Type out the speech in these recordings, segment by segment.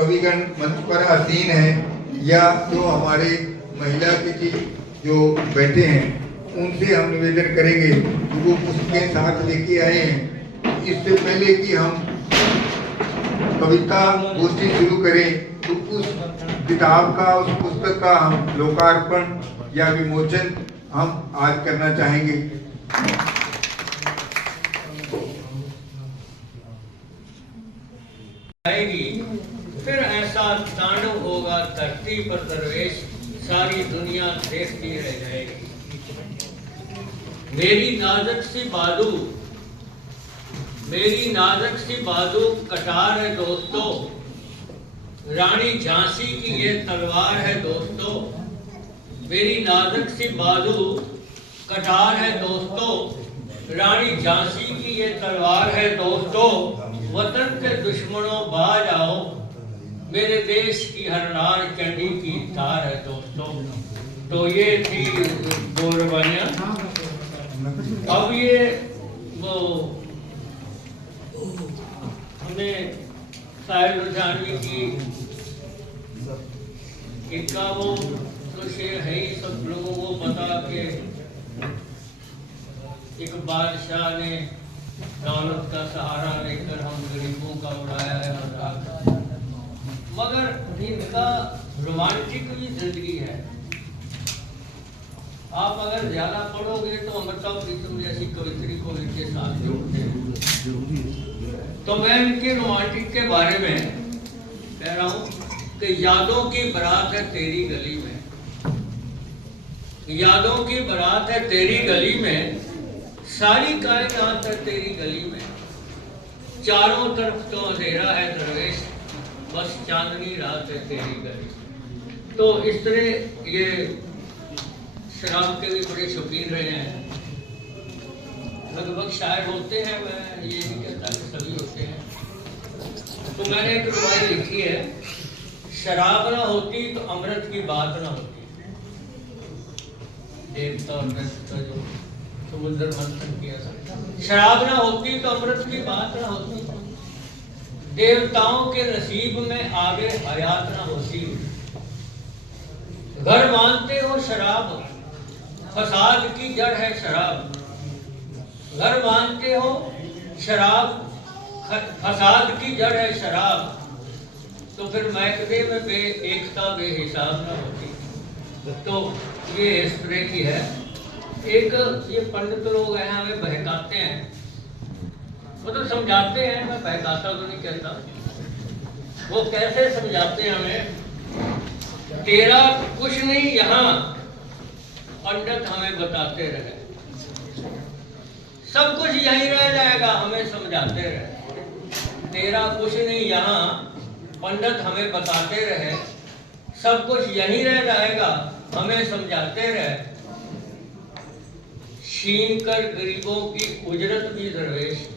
कविगण मंच पर आसीन हैं या जो हमारे महिला किसी जो बैठे हैं उनसे हम निवेदन करेंगे कि वो पुस्तकें साथ लेके आए हैं। इससे पहले कि हम कविता गोष्ठी शुरू करें तो उस किताब का, उस पुस्तक का हम लोकार्पण या विमोचन हम आज करना चाहेंगे। फिर ऐसा तांडव होगा धरती पर दरवेश, सारी दुनिया देखती रह जाएगी। मेरी नाजुक सी बाजू, मेरी नाजुक सी बाजू कटार है दोस्तों, रानी झांसी की ये तलवार है दोस्तों। मेरी नाजुक सी बाजू कटार है दोस्तों, रानी झांसी की ये तलवार है दोस्तों। वतन के दुश्मनों बाज आओ, मेरे देश की हर नार चंडी की तार है दोस्तों। तो ये थी दो रवानियां। अब ये वो हमने साहिल लुधियानवी की इनका वो तो शेर है ही, सब लोगों को पता कि एक बादशाह ने दौलत का सहारा लेकर हम गरीबों का उड़ाया है मजाक, मगर इनका रोमांटिक भी जिंदगी है। आप अगर ज्यादा पढ़ोगे तो अमृता प्रीतम जैसी कवित्री को इनके साथ जोड़ते हैं। तो मैं इनके रोमांटिक के बारे में कह रहा हूं कि यादों की बारात है तेरी गली में, यादों की बारात है तेरी गली में, सारी कायनात है तेरी गली में। चारों तरफ तो अंधेरा है दरवेश, बस चांदनी रात है तेरी गली। तो इस तरह ये शराब के भी बड़े शौकीन रहे हैं, लगभग शायर होते हैं, मैं ये नहीं कहता कि सभी होते हैं। तो मैंने एक रुबाई लिखी है, शराब ना होती तो अमृत की बात ना होती। देवता और का जो समुद्र मंथन किया था, शराब ना होती तो अमृत की बात ना होती, देवताओं के नसीब में आगे हयात ना होती। घर मानते हो शराब, फसाद की जड़ है शराब। घर मानते हो शराब, फसाद की जड़ है शराब। तो फिर महकमे में एकता बेहिसाब ना होती। तो ये इस तरह की है। एक ये पंडित लोग हैं, हमें बहकाते हैं, मतलब समझाते हैं, मैं बहकाता तो नहीं कहता। वो कैसे समझाते हैं हमें, तेरा कुछ नहीं यहाँ पंडित हमें बताते रहे, सब कुछ यहीं रह जाएगा हमें समझाते रहे। तेरा कुछ नहीं यहाँ पंडित हमें बताते रहे, सब कुछ यहीं रह जाएगा हमें समझाते रहे। छीन कर गरीबों की उजरत भी दरवेश,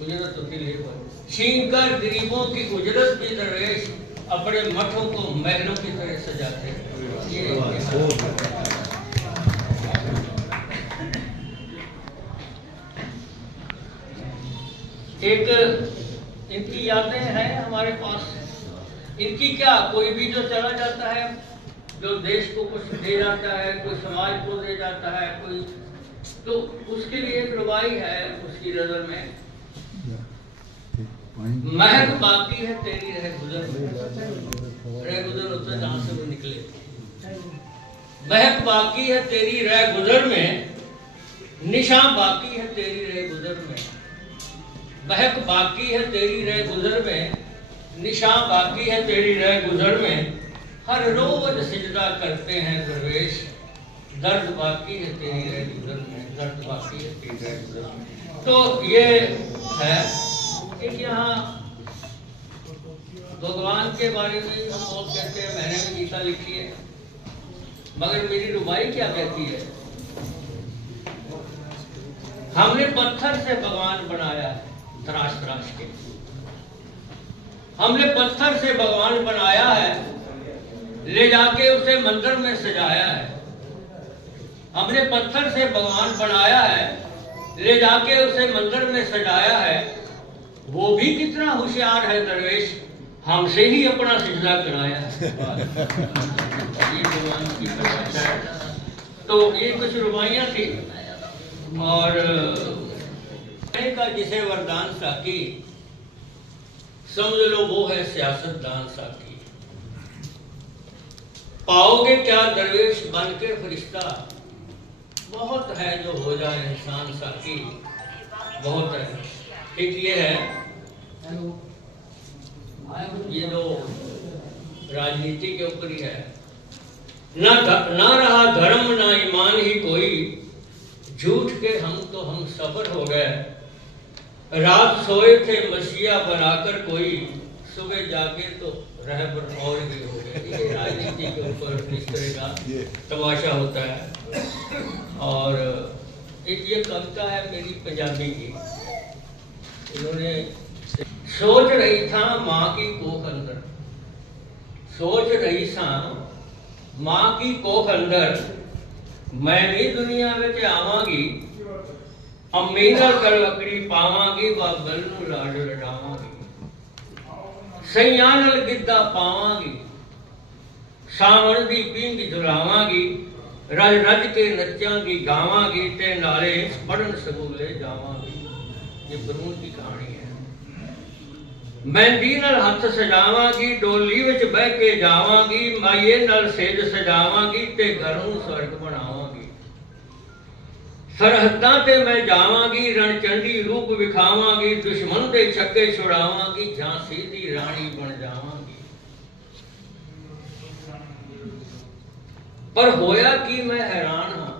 उजरत होती लेबर, छीन कर गरीबों की उजरत भी दरवेश, अपने मठों को महलों की तरह सजाते हैं। एक इनकी यादें हैं हमारे पास। इनकी क्या, कोई भी जो चला जाता है, जो देश को कुछ दे जाता है, कोई समाज को दे जाता है, कोई तो उसके लिए एक रुबाई है उसकी नजर में। महक बाकी है तेरी रह गुजर में, रह गुजर होता है जहां से वो निकले। महक बाकी है तेरी रह गुजर में, निशान बाकी है तेरी रह गुजर में। महक बाकी है तेरी रह गुजर में, निशान बाकी है तेरी रह गुजर में। हर रोज सिजदा करते हैं दरवेश, दर्द बाकी है तेरी रह गुजर में, दर्द बाकी है तेरी रह गुजर में। तो ये है एक यहाँ भगवान के बारे में हम बहुत कहते हैं, मैंने भी गीता लिखी है, मगर मेरी रुबाई क्या कहती है, हमने पत्थर से भगवान बनाया है, तराश तराश के हमने पत्थर से भगवान बनाया है, ले जाके उसे मंदिर में सजाया है। हमने पत्थर से भगवान बनाया है, ले जाके उसे मंदिर में सजाया है। वो भी कितना होशियार है दरवेश, हमसे ही अपना सिजदा कराया है। ये भगवान की परिभाषा है। तो ये कुछ रुबाइयाँ थी। और का जिसे वरदान साकी, समझ लो वो है सियासतदान साकी। पाओगे क्या दरवेश बन के फरिश्ता, बहुत है जो हो जाए इंसान साकी, बहुत है। एक ये है, ये जो राजनीति के ऊपर ही है। ना रहा धर्म ना ईमान ही कोई, झूठ के हम तो हम सफर हो गए। रात सोए थे मसीहा बनाकर कोई, सुबह जाके तो रहबर और ही हो गए। ये राजनीति के ऊपर इस तरह का तमाशा होता है। और एक ये कविता है मेरी पंजाबी की, इन्होंने सोच रही था माँ की कोख अंदर, सोच रही सा माँ की कोख अंदर, मैं भी दुनिया में आवांगी, अम्मी नाल गलवकड़ी पावांगी, बाबल नूं लाड लडावांगी, सैयां नाल गिद्धा पावांगी, सावण दी पींग झुलावांगी, रज रज के नचांगी गावांगी, ते नाले पढ़न स्कूले जावांगी। ये बरूद की कहानी है। मेहंदी नाल हथ सजावांगी, डोली विच बह के जावांगी, माईए नाल सेज सजावांगी, ते घर नूं स्वर्ग बनावांगी। सरहदां ते मैं जावांगी, रणचंडी रूप विखावांगी, दुश्मन दे छक्के छुड़ावांगी, झांसी दी रानी बन जावांगी। पर होया कि मैं हैरान हाँ,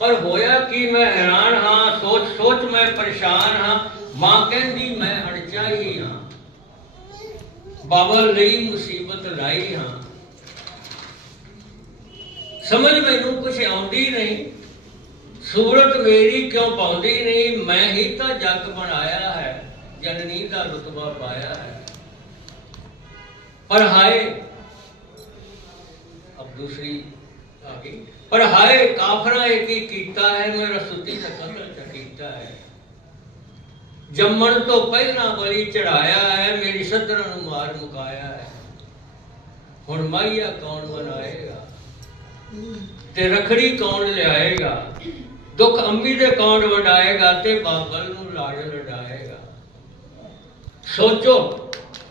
पर होया कि मैं हैरान हाँ, सोच सोच मैं परेशान हाँ, मां कहंदी मैं अणचाही हाँ, बाबा लई मुसीबत लाई हाँ। समझ मैनू कुछ आउंदी नहीं, सूरत मेरी क्यों पाउंदी नहीं, मैं ही तो जग बनाया है, जननी का रुतबा पाया है। पर हाय, अब दूसरी आ गई, पर हाय काफरा एक ही कीता है, मेरा सुती का कतल चकीता है। जम्मण तो पहला बलि चढ़ाया है, मेरी सदर नूं मार मुकाया है। हुण माइया कौन बनाएगा, ते रखड़ी कौन लियाएगा, दुख अम्मी दे कौन वंडाएगा, ते बाबल नूं लाड़ लड़ाएगा। सोचो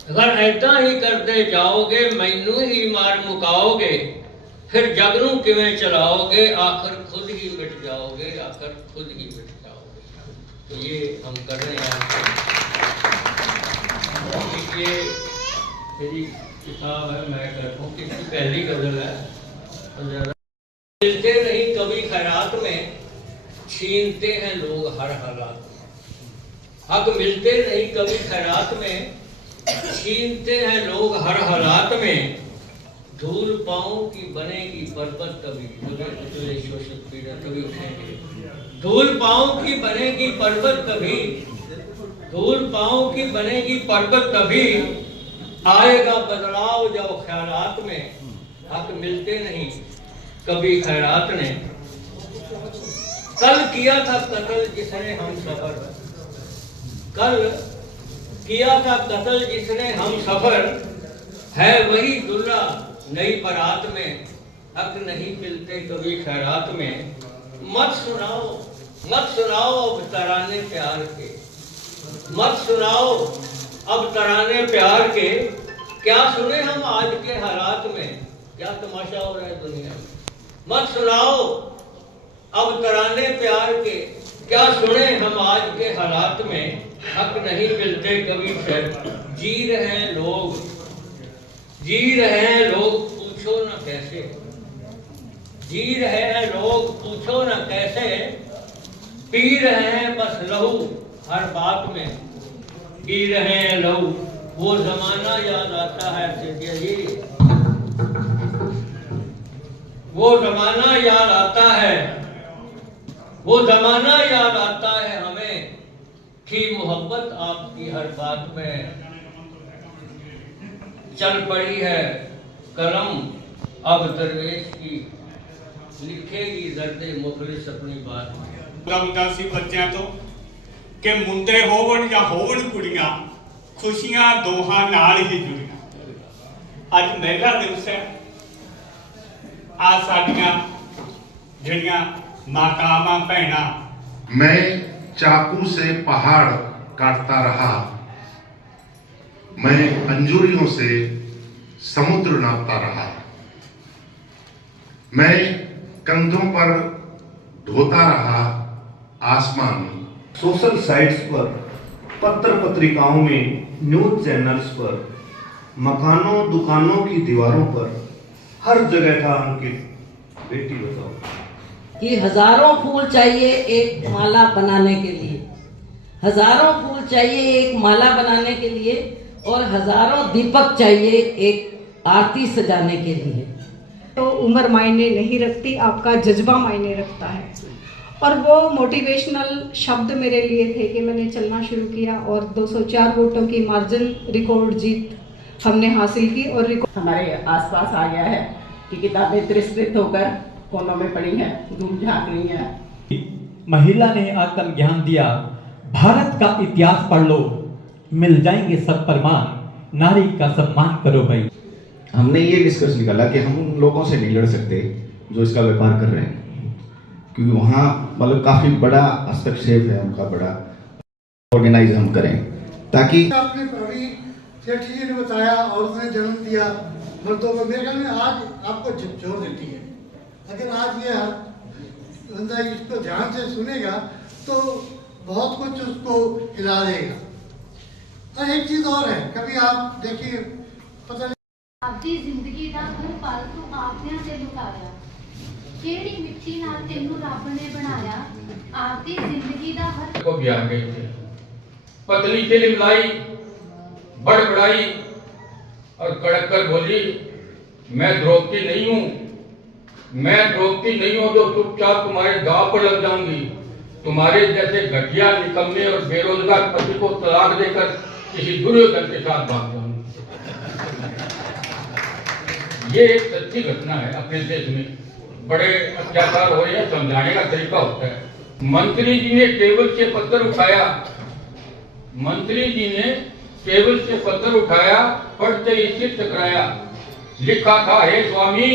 अगर ऐदा ही करते जाओगे, मैनू ही मार मुकाओगे, फिर जग नूं किवें चलाओगे, आखिर खुद ही मिट जाओगे, आखिर खुद ही मिट जाओगे। तो ये हम कर रहे हैं। ये मेरी किताब है, मैं करता हूँ, किसकी पहली गजल है। मिलते नहीं कभी खैरात में, छीनते हैं लोग हर हालात में। हक मिलते नहीं कभी खैरात में, छीनते हैं लोग हर हालात में। धूल पाँव की बनेगी पर्वत कभी, शोषित पीड़ा कभी उठेंगे। धूल पाँव की बनेगी पर्वत कभी, धूल पाँव की बनेगी पर्वत कभी, आएगा बदलाव जब ख्यालात में। हक मिलते नहीं कभी खैरात ने, कल किया था कत्ल जिसने हम सफर, कल किया था कत्ल जिसने हम सफर, है वही दुल्हा नई बारात में। हक नहीं मिलते कभी खैरात में, मत सुनाओ अब तराने प्यार के, मत सुनाओ अब तराने प्यार के। क्या सुने हम आज के हालात में, क्या तमाशा हो रहा है दुनिया में। मत सुनाओ अब तराने प्यार के, क्या सुने हम आज के हालात में। हक नहीं मिलते कभी जी रहे हैं लोग, जी रहे हैं लोग पूछो न कैसे, जी रहे हैं लोग पूछो न कैसे। पी रहे हैं बस लहू हर बात में, पी रहे हैं लहू। वो जमाना याद आता है सिद्धिया जी, वो जमाना याद आता है, वो जमाना याद आता है हमें, थी मोहब्बत आपकी हर बात में। चल पड़ी है कलम अब दरवेश की, लिखेगी दर्दे मुखलिस अपनी बात में। ਹੁੰਦਾ ਸੀ ਬੱਚਿਆਂ ਤੋਂ ਕਿ ਮੁੰਡੇ ਹੋਵਣ ਜਾਂ ਹੋਵਣ ਕੁੜੀਆਂ, खुशियां दोहां नाल ही जुड़ियां। अज महिला दिवस है। आ साडियां जिहड़ियां मातावां भैणां, मैं चाकू से पहाड़ काटता रहा, मैं अंजुरियों से समुद्र नापता रहा, मैं कंधों पर ढोता रहा आसमान। सोशल साइट्स पर, पत्र पत्रिकाओं में, न्यूज चैनल्स पर, मकानों दुकानों की दीवारों पर हर जगह था अंकित बेटी बचाओ। कि हजारों फूल चाहिए एक माला बनाने के लिए, हजारों फूल चाहिए एक माला बनाने के लिए, और हजारों दीपक चाहिए एक आरती सजाने के लिए। तो उम्र मायने नहीं रखती, आपका जज्बा मायने रखता है। और वो मोटिवेशनल शब्द मेरे लिए थे कि मैंने चलना शुरू किया और 204 वोटों की मार्जिन रिकॉर्ड जीत हमने हासिल की। और हमारे आसपास आ गया है कि किताबें तिरस्कृत होकर कोनों में पड़ी हैं, धूल झांक रही हैं। महिला ने आत्म ज्ञान दिया, भारत का इतिहास पढ़ लो, मिल जाएंगे सब प्रमाण, नारी का सम्मान करो भाई। हमने ये निष्कर्ष निकाला कि हम उन लोगों से नहीं लड़ सकते जो इसका व्यापार कर रहे हैं, क्योंकि वहाँ मतलब काफी बड़ा हस्तक्षेप है उनका, बड़ा ऑर्गेनाइज हम करें ताकि आपने प्रवीण सेठी जी ने बताया और उसने जन्म दिया मर्दों को। मेरे ख्याल में आज आपको झकझोर देती है। अगर आज ये बंदा इसको ध्यान से सुनेगा तो बहुत कुछ उसको हिला देगा। और एक चीज और है, कभी आप देखिए पता आपकी जिंदगी का हर पल तू आपने से लुटाया, केड़ी मिट्टी नाल तेनू रब ने बनाया, आपकी जिंदगी का हर को भी आ गए थे। पतली तिल लाई बड़बड़ाई और कड़क कर बोली, मैं द्रौपदी नहीं हूँ, मैं द्रौपदी नहीं हूँ तो चुपचाप तुम्हारे दांव पर लग जाऊंगी। तुम्हारे जैसे घटिया निकम्मे और बेरोजगार पति को तलाक देकर किसी दुर्योधन के साथ भाग जाऊंगी। ये एक सच्ची घटना है। अपने देश में बड़े अत्याचार हो रहे हैं, समझाने का तरीका होता है। मंत्री जी ने टेबल से पत्थर उठाया, मंत्री जी ने टेबल से पत्थर उठाया, पढ़ते ही सिर टकराया। लिखा था, हे स्वामी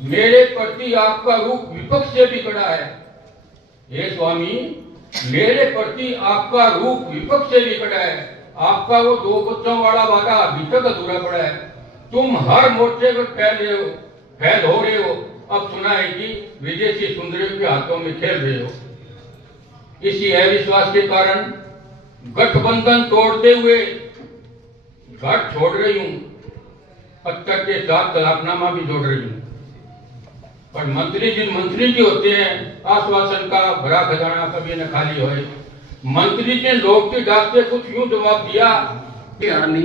मेरे प्रति आपका रूप विपक्ष से भी बड़ा है। हे स्वामी मेरे प्रति आपका रूप विपक्ष से भी बड़ा है। आपका वो 2 बच्चों वाला वादा अभी तक अधूरा पड़ा है। तुम हर मोर्चे पर फैल हो रहे हो। अब सुना है कि विदेशी सुंदरियों के हाथों में खेल रहे हो। इसी अविश्वास के कारण गठबंधन तोड़ते हुए घर छोड़ रही हूं, पत्थर के साथ तलाकनामा भी जोड़ रही हूं। पर मंत्री जी होते हैं, आश्वासन का भरा खजाना कभी न खाली होए। मंत्री जी लोग की डाक से कुछ यूं जवाब दिया कि रानी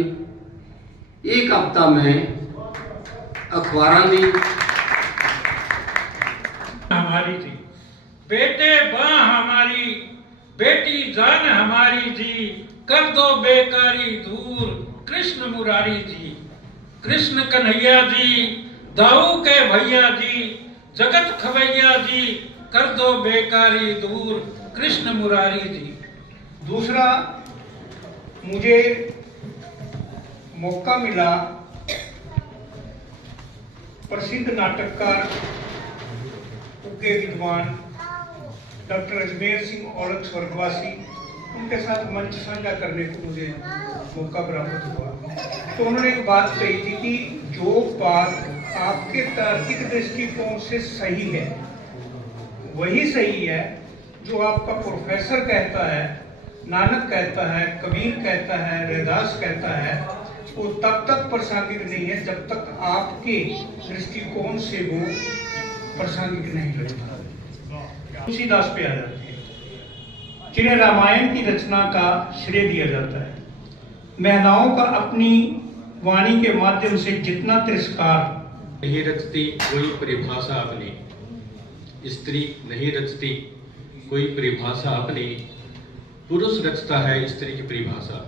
एक हफ्ता में अखबार दी हमारी थी, बेटे बाँ हमारी, बेटी जान हमारी जी, कर दो बेकारी दूर कृष्ण मुरारी जी। कृष्ण कन्हैया जी, दाऊ के भैया जी, जगत खवैया जी, कर दो बेकारी दूर कृष्ण मुरारी जी। दूसरा, मुझे मौका मिला प्रसिद्ध नाटककार उगे विद्वान डॉक्टर अजमेर सिंह औलख स्वर्गवासी, उनके साथ मंच साझा करने को मुझे मौका प्राप्त हुआ। तो उन्होंने एक बात कही थी कि जो बात आपके तार्किक दृष्टिकोण से सही है वही सही है, जो आपका प्रोफेसर कहता है, नानक कहता है, कबीर कहता है, रैदास कहता है, वो तब तक प्रासंगिक नहीं है जब तक आपके दृष्टिकोण से वो प्रासंगिक नहीं लगता। तुलसीदास पे आ जाती है, जिन्हें रामायण की रचना का श्रेय दिया जाता है। महिलाओं का अपनी वाणी के माध्यम से जितना तिरस्कार नहीं रचती कोई परिभाषा अपनी, स्त्री नहीं रचती कोई परिभाषा अपनी, पुरुष रचता है स्त्री की परिभाषा।